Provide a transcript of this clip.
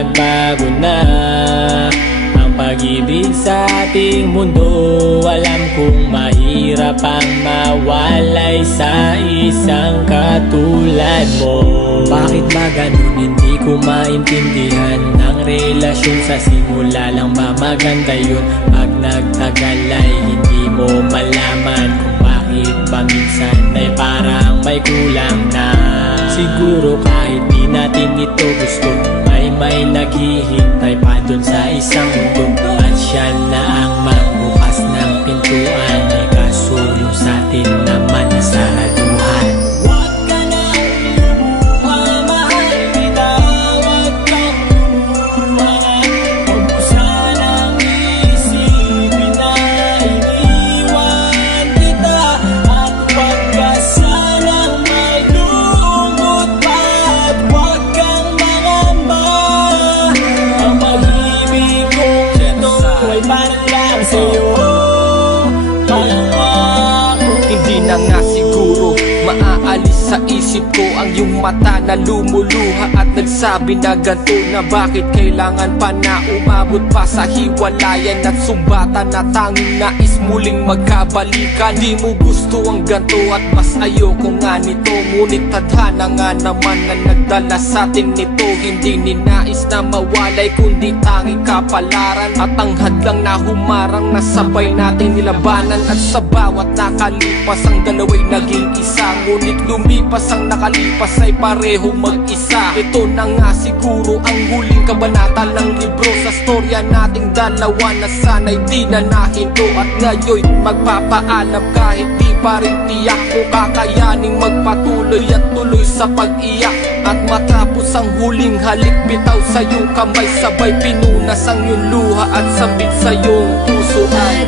nagbago na ang pag-ibig sa ating mundo. Alam kong mahirap ang mawalay sa isang katulad mo. Bakit ba ganun? Hindi ko maintindihan. Ang relasyon sa simula lang ba maganda yun? Pag nagtagal ay hindi mo malaman kung bakit ba minsan ay parang may kulang na. Siguro kahit di natin ito gusto, may naghihintay pa dun sa isang mundo. At siya na ang magbukas ng pintuan, ay kaso yung sa atin naman nasaraduhan. Huwag ka na lumuha, mahal kita. Huwag kang lumuha. Huwag mo sanang isipin na iniwan kita. At huwag ka sanang malungkot pa. At huwag kang mangamba. Ang pag-ibig kong ito ay parang lang sa'yo. Hindi na nga siguro maaalis sa isip ko ang iyong mata na lumuluha at nagsabi na ganito na bakit kailangan pa na umabot pa sa hiwalayan at sumbatan na tanging nais muling magkabalikan. Di mo gusto ang ganito at mas ayoko nga nito, ngunit tadhana nga naman na nagdala sa atin nito. Hindi ninais na mawalay kundi tanging kapalaran at ang hadlang na humarang na sabay nating nilabanan. At sa bawat nakalipas ang dalawa'y naging isa, ngunit lumipas ang nakalipas ay pareho mag-isa. Ito na nga siguro ang huling kabanata ng libro sa storya nating dalawa na sana'y di na nahinto. At ngayon magpapaalam kahit di pa rin tiyak ko kakayaning magpatuloy at tuloy sa pag-iyak. At matapos ang huling halik, bitaw sa iyong kamay, sabay pinunas ang iyong luha at sabit sa iyong puso ay